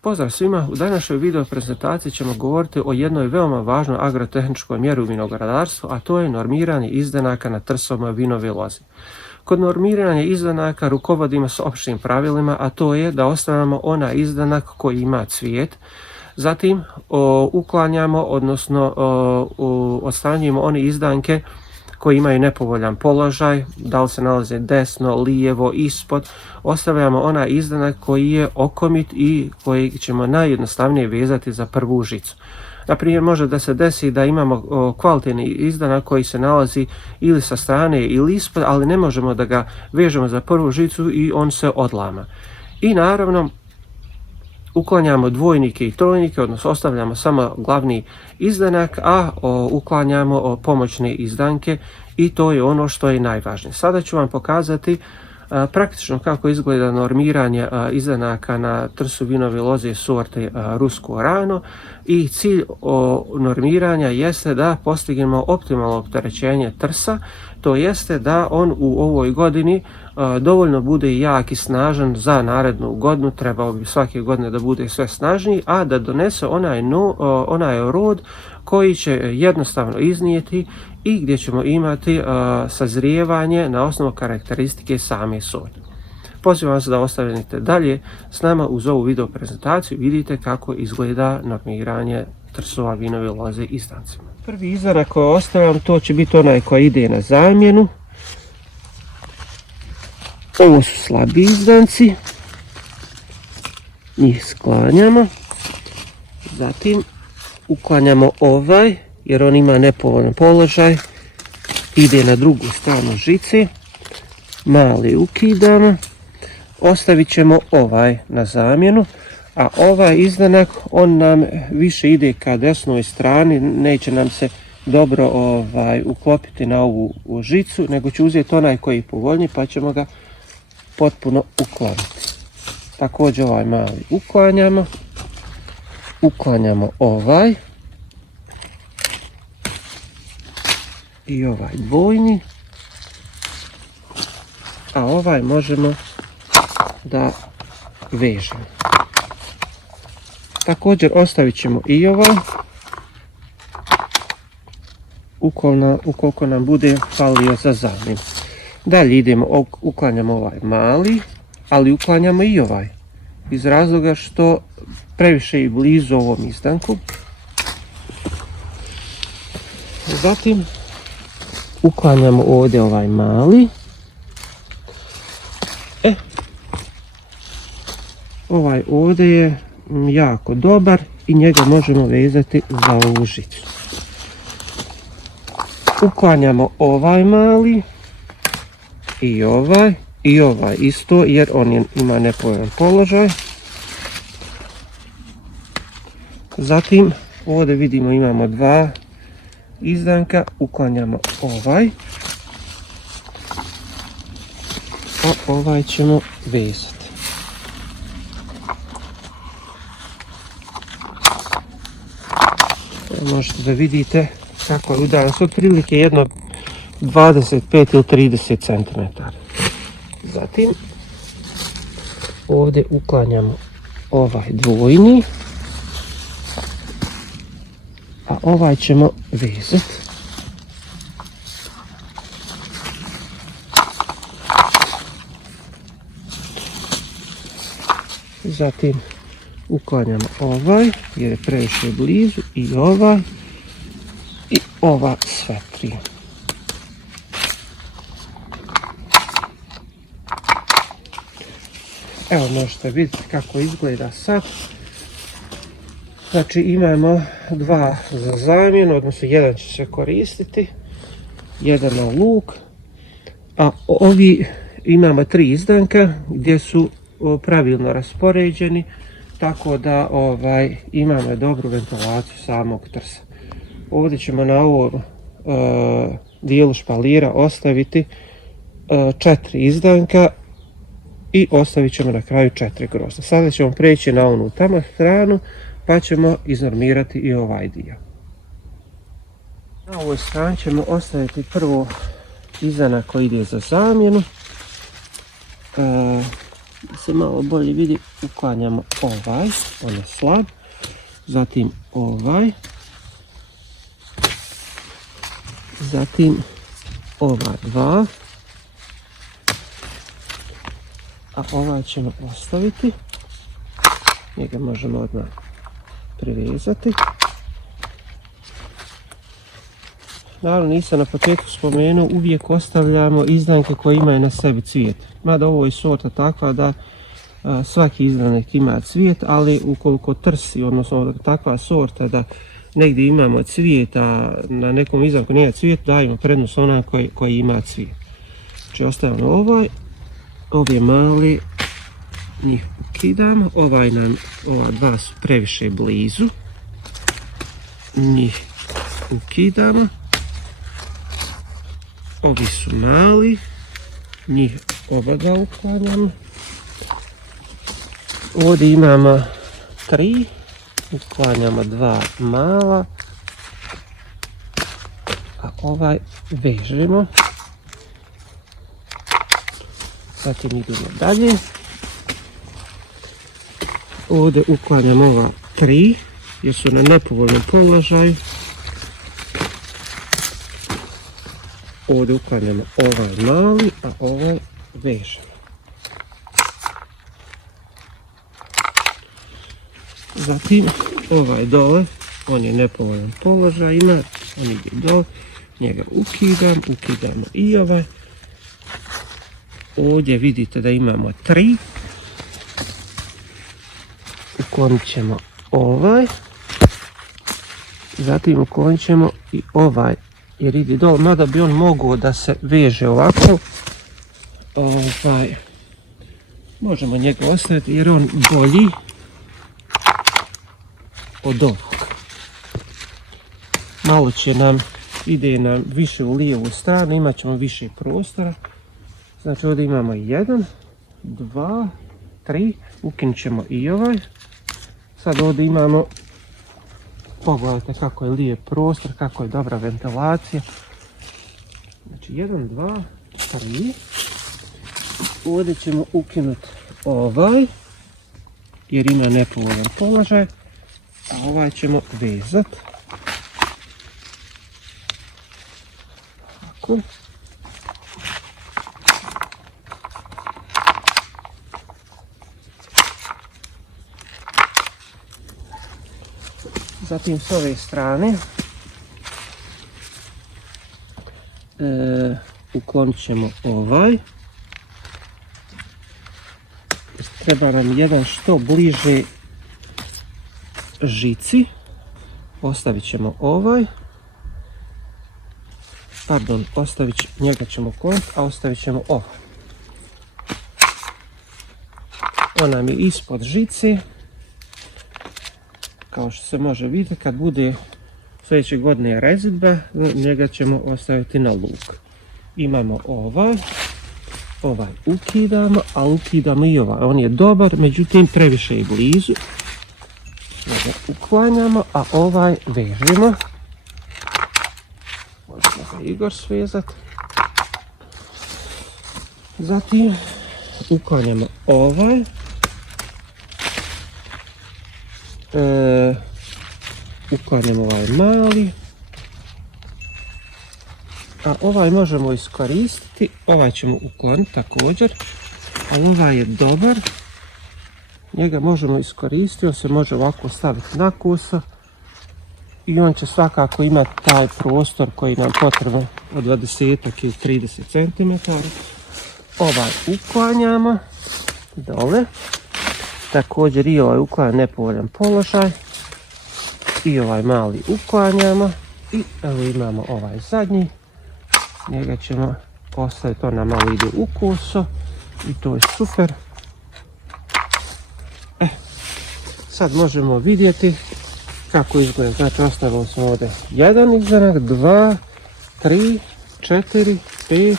Pozdrav svima, u današnjoj video prezentaciji ćemo govoriti o jednoj veoma važnoj agrotehničkoj mjeri u vinogradarstvu, a to je normiranje izdanaka na trsovima vinove loze. Kod normiranja izdanaka rukovodimo se općim pravilima, a to je da ostavljamo onaj izdanak koji ima cvijet, zatim uklanjamo, odnosno odstranjujemo one izdanke koji imaju nepovoljan položaj, da li se nalaze desno, lijevo, ispod. Ostavljamo onaj izdanak koji je okomit i koji ćemo najjednostavnije vezati za prvu žicu. Naprimjer, može da se desi da imamo kvalitetni izdanak koji se nalazi ili sa strane ili ispod, ali ne možemo da ga vežemo za prvu žicu i on se odlama. I naravno, uklanjamo dvojnike i trojnike, odnosno ostavljamo samo glavni izdanak, a uklanjamo pomoćne izdanke i to je ono što je najvažnije. Sada ću vam pokazati praktično kako izgleda normiranje izdanaka na trsu vinove loze sorte Rusko Rano i cilj normiranja jeste da postignemo optimalno opterećenje trsa, to jeste da on u ovoj godini dovoljno bude jak i snažan za narednu godinu, trebao bi svake godine da bude sve snažniji, a da donese onaj rod koji će jednostavno iznijeti i gdje ćemo imati sazrijevanje na osnovu karakteristike same sorte. Pozivam vas da ostanete dalje s nama uz ovu video prezentaciju, vidite kako izgleda normiranje trsova vinove loze izdancima. Prvi izdanak koji ostavljam, to će biti onaj koji ide na zamjenu. Ovo su slabi izdanci, njih sklanjamo, zatim uklanjamo ovaj jer on ima nepovoljan položaj, ide na drugu stranu žice, mali ukidamo, ostavit ćemo ovaj na zamjenu, a ovaj izdanak on nam više ide ka desnoj strani, neće nam se dobro uklopiti na ovu žicu, nego ću uzeti onaj koji je povoljniji pa ćemo ga potpuno ukloniti. Također ovaj mali uklanjamo ovaj i ovaj dvojni, a ovaj možemo da vežemo. Također ostavit ćemo i ovaj ukoliko nam bude falio za zamjenu. Dalje idemo, uklanjamo ovaj mali, ali uklanjamo i ovaj iz razloga što previše je blizu ovom izdanku. Zatim uklanjamo ovdje ovaj mali. Ovaj ovdje je jako dobar i njega možemo vezati za ovu žicu. Uklanjamo ovaj mali i ovaj isto jer on ima nepovoljan položaj. Zatim ovdje vidimo imamo dva izdanka, uklanjamo ovaj, a ovaj ćemo vezati. Možete da vidite kako je udaljenost, otprilike jedno 25 ili 30 cm. Zatim ovdje uklanjamo ovaj dvojni, a ovaj ćemo vezati. Zatim uklanjamo ovaj jer je previše blizu i ova sve tri. Evo možete vidjeti kako izgleda sad. Znači imamo dva za zamjenu, odnosno jedan će se koristiti, jedan na luk, a ovi imamo tri izdanka gdje su pravilno raspoređeni, tako da imamo dobru ventilaciju samog trsa. Ovdje ćemo na ovom dijelu špalira ostaviti 4 izdanka i ostavit ćemo na kraju 4 grozda. Sada ćemo preći na onu tamo stranu pa ćemo iznormirati i ovaj dio. Na ovoj strani ćemo ostaviti prvo izdanak koji ide za zamjenu. Da se malo bolje vidi, uklanjamo ovaj, on je slab. Zatim ovaj. Zatim ova dva. A ovaj ćemo ostaviti. Njega možemo odmah privezati. Naravno, nisam na početku spomenuo, uvijek ostavljamo izdanke koje imaju na sebi cvijet. Mada ovo je sorta takva da svaki izdanak ima cvijet, ali ukoliko trsi, odnosno takva sorta da negdje imamo cvijet, a na nekom izdanku nema cvijet, dajemo prednost onaj koji ima cvijet. Znači ostavljamo ove mali, njih ukidamo, ova dva su previše blizu, njih ukidamo. Ovi su mali, njih oba dva uklanjamo. Ovdje imamo 3, uklanjamo 2 mala, a ovaj vežemo. Zatim idemo dalje. Ovdje uklanjamo ova 3, jer su na nepovoljnom položaju. Ovdje uklanjamo ovaj mali, a ovaj vežemo. Zatim ovaj dole, on je nepovoljan položaj, on ide dole, njega ukidamo i ovaj. Ovdje vidite da imamo 3. Uklonit ćemo ovaj. Zatim uklonit ćemo i ovaj, jer ide dole, mada bi on mogao da se veže ovako. Možemo njega ostaviti jer on bolji od ovog. Malo će ide nam više u lijevu stranu, imat ćemo više prostora. Znači ovdje imamo 1, 2, 3, ukinut ćemo i ovaj. Sad ovdje imamo, pogledajte kako je lijep prostor, kako je dobra ventilacija. Znači 1, 2, 3. Ovdje ćemo ukinuti ovaj, jer ima nepovoljan položaj. A ovaj ćemo vezati. Ovako. Zatim s ove strane uklonit ćemo ovaj. Treba nam jedan što bliže žici. Ostavit ćemo ovaj. Pardon, njega ćemo ukloniti, a ostavit ćemo ovaj. On nam je ispod žice. Kao što se može vidjeti, kad bude sljedeće godine rezidba, njega ćemo ostaviti na luk. Imamo ovaj ukidamo, a ukidamo i ovaj. On je dobar, međutim previše je blizu. Njega uklanjamo, a ovaj vežemo. Možemo ga Igor svezati. Zatim uklanjamo ovaj. Uklanjamo ovaj mali, a ovaj možemo iskoristiti, ovaj ćemo ukloniti također, ali ovaj je dobar, njega možemo iskoristiti, on se može ovako staviti na koso i on će svakako imati taj prostor koji nam potrebno od 20 ili 30 cm. Ovaj uklanjamo dole. Također i ovaj uklanja nepovoljan položaj. I ovaj mali uklanjamo. I evo imamo ovaj zadnji. Njega ćemo ostaviti, on nam malo ide u koso. I to je super. Sad možemo vidjeti kako izgleda. Znači ostavili smo ovdje jedan izdanak, 2, 3, 4, 5,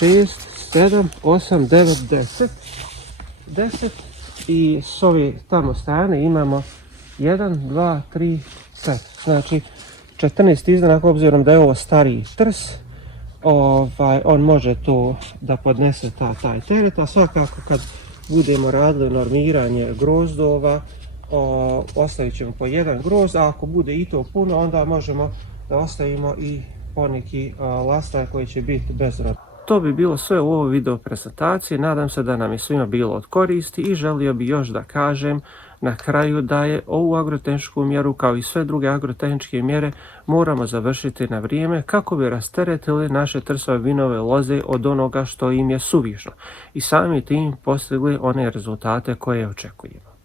6, 7, 8, 9, 10. I s ove tamo strane imamo 1, 2, 3, 7. Znači 14 izdanaka, obzirom da je ovo stariji trs, on može to da podnese taj teret, a svakako kad budemo radili normiranje grozdova, ostavit ćemo po jedan grozd, a ako bude i to puno, onda možemo da ostavimo i poneki lastaj koji će biti bezrodan. To bi bilo sve u ovoj video prezentaciji. Nadam se da nam je svima bilo od koristi i želio bi još da kažem na kraju da je ovu agrotehničku mjeru kao i sve druge agrotehničke mjere moramo završiti na vrijeme kako bi rasteretili naše trsove vinove loze od onoga što im je suvišno i sami tim postigli one rezultate koje očekujemo.